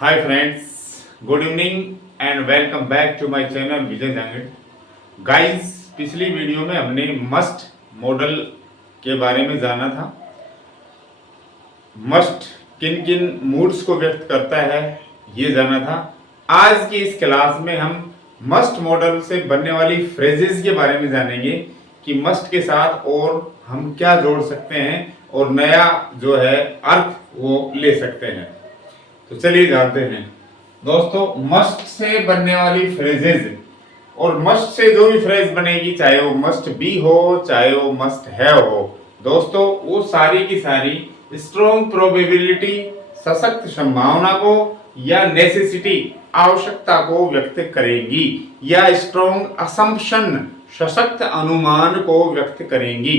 Hi friends, good evening and welcome back to my channel Vijay Jangad. Guys, पिछली video में हमने must model के बारे में जाना था। मस्ट किन किन मूड्स को व्यक्त करता है ये जाना था। आज की इस क्लास में हम मस्ट मॉडल से बनने वाली फ्रेजेस के बारे में जानेंगे कि मस्ट के साथ और हम क्या जोड़ सकते हैं और नया जो है अर्थ वो ले सकते हैं। तो चलिए जानते हैं दोस्तों, मस्ट से बनने वाली फ्रेजेज और मस्ट से जो भी फ्रेज बनेगी, चाहे वो मस्ट बी हो चाहे वो मस्ट हैव हो, दोस्तों वो सारी की सारी स्ट्रॉन्ग प्रोबेबिलिटी, सशक्त संभावना को या नेसेसिटी, आवश्यकता को व्यक्त करेंगी या स्ट्रॉन्ग असम्पशन, सशक्त अनुमान को व्यक्त करेंगी।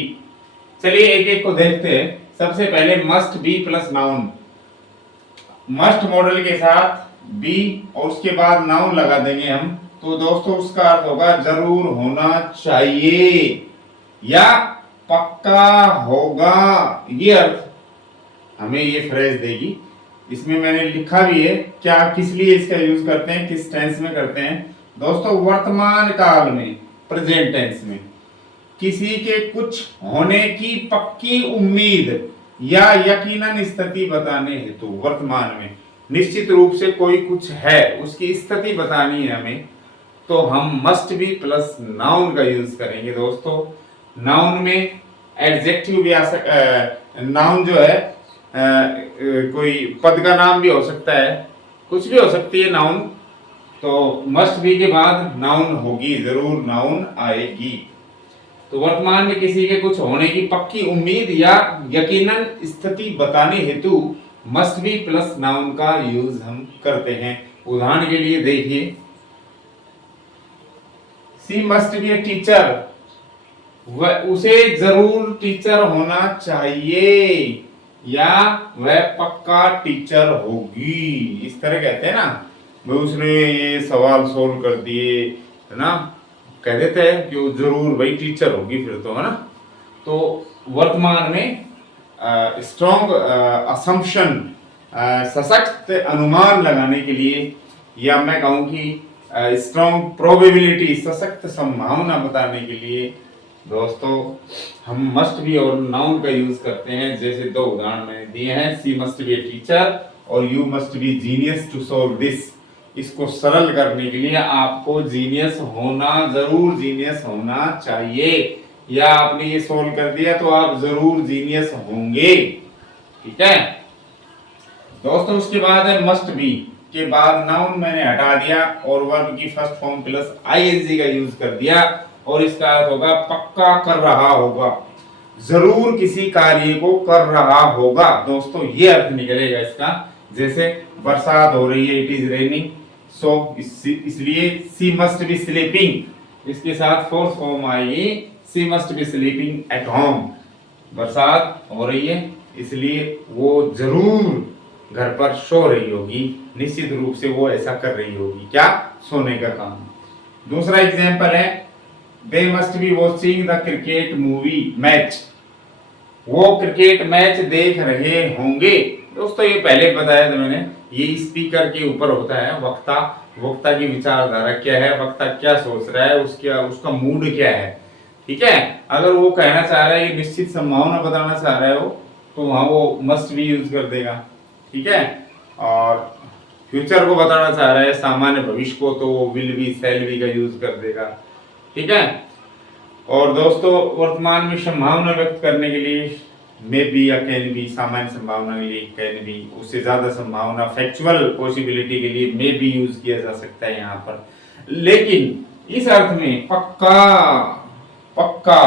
चलिए एक एक को देखते हैं। सबसे पहले must be plus noun. Must model के साथ बी और उसके बाद नाउन लगा देंगे हम, तो दोस्तों उसका अर्थ होगा जरूर होना चाहिए या पक्का होगा। ये अर्थ हमें ये फ्रेज देगी। इसमें मैंने लिखा भी है क्या, किस लिए इसका यूज करते हैं, किस टेंस में करते हैं। दोस्तों वर्तमान काल में, प्रेजेंट टेंस में किसी के कुछ होने की पक्की उम्मीद या यकीनन स्थिति बताने हेतु, वर्तमान में निश्चित रूप से कोई कुछ है उसकी स्थिति बतानी है हमें, तो हम मस्ट बी प्लस नाउन का यूज करेंगे। दोस्तों नाउन में एडजेक्टिव भी आ नाउन जो है कोई पद का नाम भी हो सकता है, कुछ भी हो सकती है नाउन। तो मस्ट बी के बाद नाउन होगी, जरूर नाउन आएगी। तो वर्तमान में किसी के कुछ होने की पक्की उम्मीद या यकीनन स्थिति बताने हेतु मस्ट बी प्लस नाउन का यूज हम करते हैं। उदाहरण के लिए देखिए, सी मस्ट बी ए टीचर, वह उसे जरूर टीचर होना चाहिए या वह पक्का टीचर होगी। इस तरह कहते हैं ना, भाई उसने ये सवाल सोल्व कर दिए, है ना, कह देते हैं कि वो जरूर भाई टीचर होगी फिर तो, है ना। तो वर्तमान में स्ट्रॉन्ग असम्पशन, सशक्त अनुमान लगाने के लिए, या मैं कहूँ कि स्ट्रॉन्ग प्रोबेबिलिटी, सशक्त संभावना बताने के लिए दोस्तों हम मस्ट बी और नाउन का यूज करते हैं। जैसे दो उदाहरण मैंने दिए हैं, she must be a teacher और you must be genius to solve this. इसको सरल करने के लिए आपको जीनियस होना, जरूर जीनियस होना चाहिए, या आपने ये सोल्व कर दिया तो आप जरूर जीनियस होंगे। ठीक है दोस्तों, उसके बाद है मस्ट बी के बाद नाउन मैंने हटा दिया और वर्ब की फर्स्ट फॉर्म प्लस आईएनजी का यूज कर दिया, और इसका अर्थ होगा पक्का कर रहा होगा, जरूर किसी कार्य को कर रहा होगा। दोस्तों ये अर्थ निकलेगा इसका। जैसे बरसात हो रही है, इट इज रेनिंग, सो इसलिए सी मस्ट बी स्लीपिंग, इसके साथ फोर्थ फॉर्म आएगी she must be sleeping at home. बरसात हो रही है इसलिए वो जरूर घर पर सो रही होगी, निश्चित रूप से वो ऐसा कर रही होगी, क्या, सोने का काम। दूसरा एग्जांपल है, they must be watching the cricket movie match, वो क्रिकेट मैच देख रहे होंगे। दोस्तों ये पहले बताया था मैंने, ये स्पीकर के ऊपर होता है, वक्ता, वक्ता की विचारधारा क्या है, वक्ता क्या सोच रहा है, उसका मूड क्या है। ठीक है, अगर वो कहना चाह रहा है, निश्चित संभावना बताना चाह रहा है वो, तो वहां वो मस्ट भी यूज कर देगा। ठीक है, और फ्यूचर को बताना चाह रहा है, सामान्य भविष्य को, तो वो विल बी, शैल बी का यूज कर देगा। ठीक है, और दोस्तों वर्तमान में संभावना व्यक्त करने के लिए मे बी या कैन बी, सामान्य संभावना के लिए कैन बी, उससे ज्यादा संभावना फैक्चुअल पॉसिबिलिटी के लिए मे बी यूज किया जा सकता है यहाँ पर। लेकिन इस अर्थ में पक्का, पक्का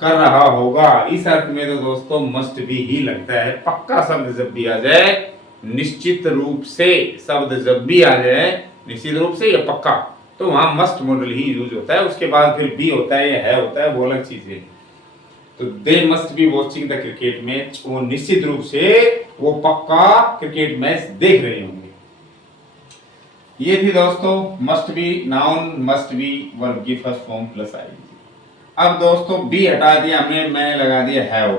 कर रहा होगा, इस अर्थ में तो दोस्तों मस्ट बी ही लगता है। पक्का शब्द जब भी आ जाए, निश्चित रूप से शब्द जब भी आ जाए, निश्चित रूप से या पक्का, तो वहां मस्ट मॉडल ही यूज होता है। उसके बाद फिर बी होता है या है होता है, वो अलग चीज है। तो they must be watching the cricket match, वो निश्चित रूप से वो पक्का क्रिकेट मैच देख रहे होंगे। ये थी दोस्तों must be noun, must be verb की फर्स्ट फॉर्म प्लस आईएनजी। अब दोस्तों बी हटा दिया हमने, मैंने लगा दिया हैव।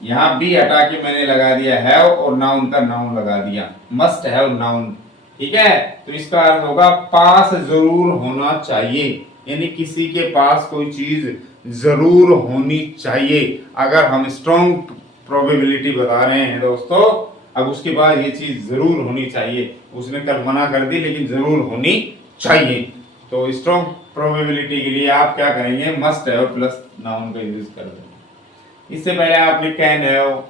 यहाँ बी हटा के मैंने लगा दिया हैव और नाउन का नाउन लगा दिया, मस्ट हैव नाउन। ठीक है, तो इसका अर्थ होगा पास जरूर होना चाहिए, यानी किसी के पास कोई चीज जरूर होनी चाहिए। अगर हम स्ट्रॉन्ग प्रोबेबिलिटी बता रहे हैं दोस्तों, अब उसके बाद ये चीज जरूर होनी चाहिए, उसने कल मना कर दी लेकिन जरूर होनी चाहिए। तो स्ट्रॉन्ग प्रोबेबिलिटी के लिए आप क्या करेंगे, मस्ट हैव प्लस नाउन का यूज कर देंगे। इससे पहले आपने can have,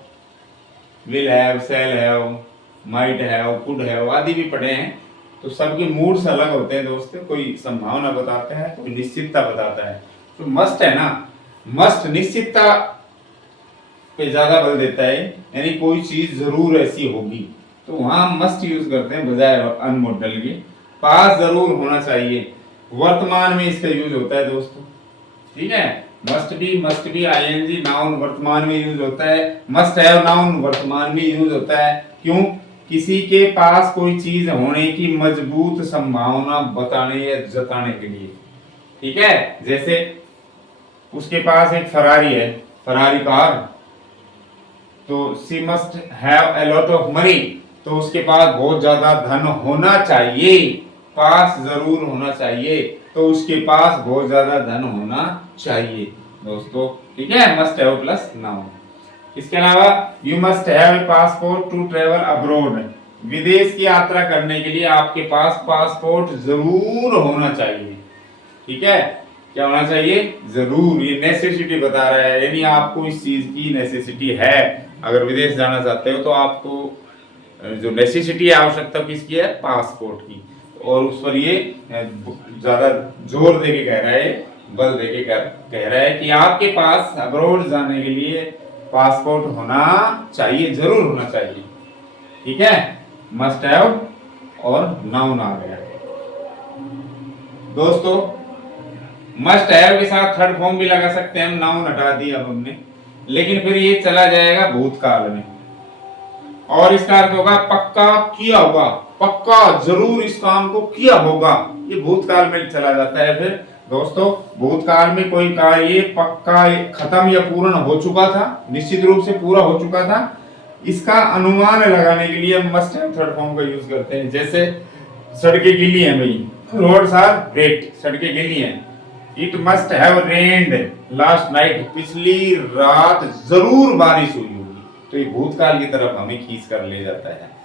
will have, shall have, might have, could have आदि भी पढ़े हैं। तो सबके मूड्स अलग होते हैं दोस्तों, कोई संभावना बताता है, कोई निश्चितता बताता है। तो मस्ट है ना, मस्ट निश्चितता पे ज्यादा बल देता है, यानी कोई चीज जरूर ऐसी होगी, तो वहां मस्ट यूज करते हैं बजाय अनमोडल के। पास जरूर होना चाहिए, वर्तमान में इसका यूज होता है दोस्तों। ठीक है, मस्ट बी आईएनजी नाउन वर्तमान में यूज होता है, मस्ट हैव नाउन वर्तमान में यूज होता है। क्यों, किसी के पास कोई चीज होने की मजबूत संभावना बताने या जताने के लिए। ठीक है, जैसे उसके पास एक फरारी है, फरारी कार, तो she must have a lot of money, तो उसके पास बहुत ज्यादा धन होना चाहिए, पास जरूर होना चाहिए, तो उसके पास बहुत ज्यादा धन होना चाहिए दोस्तों। ठीक है, मस्ट हैव प्लस नाउन। इसके अलावा you must have a passport to travel abroad, विदेश की यात्रा करने के लिए आपके पास पासपोर्ट जरूर होना चाहिए। ठीक है, क्या होना चाहिए, जरूर। ये नेसेसिटी बता रहा है, यानी आपको इस चीज की नेसेसिटी है। अगर विदेश जाना चाहते हो तो आपको जो नेसेसिटी है, आवश्यकता किसकी है, पासपोर्ट की। और उस पर ये ज्यादा जोर दे के कह रहा है, बल दे के कह रहा है कि आपके पास अब्रॉड जाने के लिए पासपोर्ट होना चाहिए, जरूर होना चाहिए। ठीक है, मस्ट हैव और नाउन आ गया दोस्तों। मस्ट हैव के साथ थर्ड फॉर्म भी लगा सकते हैं हम, नाउन हटा दिया अब हमने, लेकिन फिर ये चला जाएगा भूतकाल में, और इसका अर्थ होगा पक्का किया होगा, पक्का जरूर इस काम को किया होगा, ये भूतकाल में चला जाता है। फिर दोस्तों, भूतकाल में कोई कार्य पक्का खत्म या पूर्ण हो चुका था, निश्चित रूप से पूरा हो चुका था, इसका अनुमान लगाने के लिए हम मस्ट हैव थर्ड फॉर्म का यूज करते हैं। जैसे सड़कें गीली हैं भाई, रोड्स आर वेट, सड़कें गीली हैं। It must have rained last night, पिछली रात जरूर बारिश हुई होगी। तो ये भूतकाल की तरफ हमें खींच कर ले जाता है।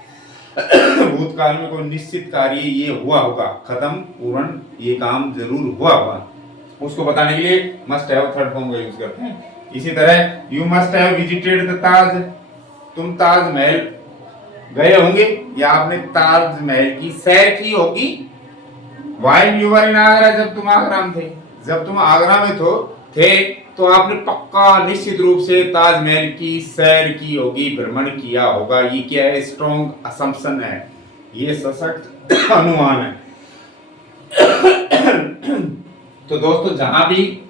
भूतकाल में कोई निश्चित कार्य ये हुआ होगा, खत्म, पूर्ण, ये काम जरूर हुआ होगा, उसको बताने के लिए मस्ट हैव थर्ड फॉर्म का यूज करते हैं। इसी तरह you must have visited the Taj, तुम ताजमहल गए होंगे या आपने ताजमहल की सैर की होगी। व्हाइल यू वर इन आगरा, जब तुम आगरा में थे, जब तुम आगरा में थे तो आपने पक्का निश्चित रूप से ताजमहल की सैर की होगी, भ्रमण किया होगा। ये क्या है, स्ट्रॉन्ग असम्पशन है, ये सशक्त अनुमान है। तो दोस्तों, जहां भी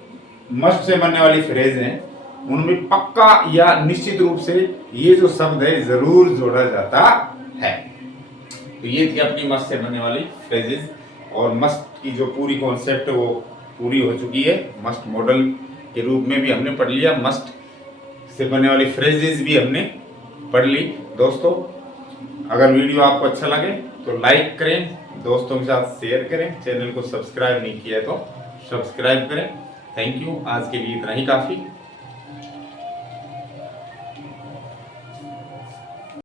मस्ट से बनने वाली फ्रेज हैं उनमें पक्का या निश्चित रूप से ये जो शब्द है जरूर जोड़ा जाता है। तो ये थी अपनी मस्ट से बनने वाली फ्रेजेस, और मस्ट की जो पूरी कॉन्सेप्ट वो पूरी हो चुकी है। मस्ट मॉडल के रूप में भी हमने पढ़ लिया, मस्ट से बनने वाली फ्रेजेस भी हमने पढ़ ली दोस्तों। अगर वीडियो आपको अच्छा लगे तो लाइक करें, दोस्तों के साथ शेयर करें, चैनल को सब्सक्राइब नहीं किया तो सब्सक्राइब करें। थैंक यू, आज के लिए इतना ही काफ़ी।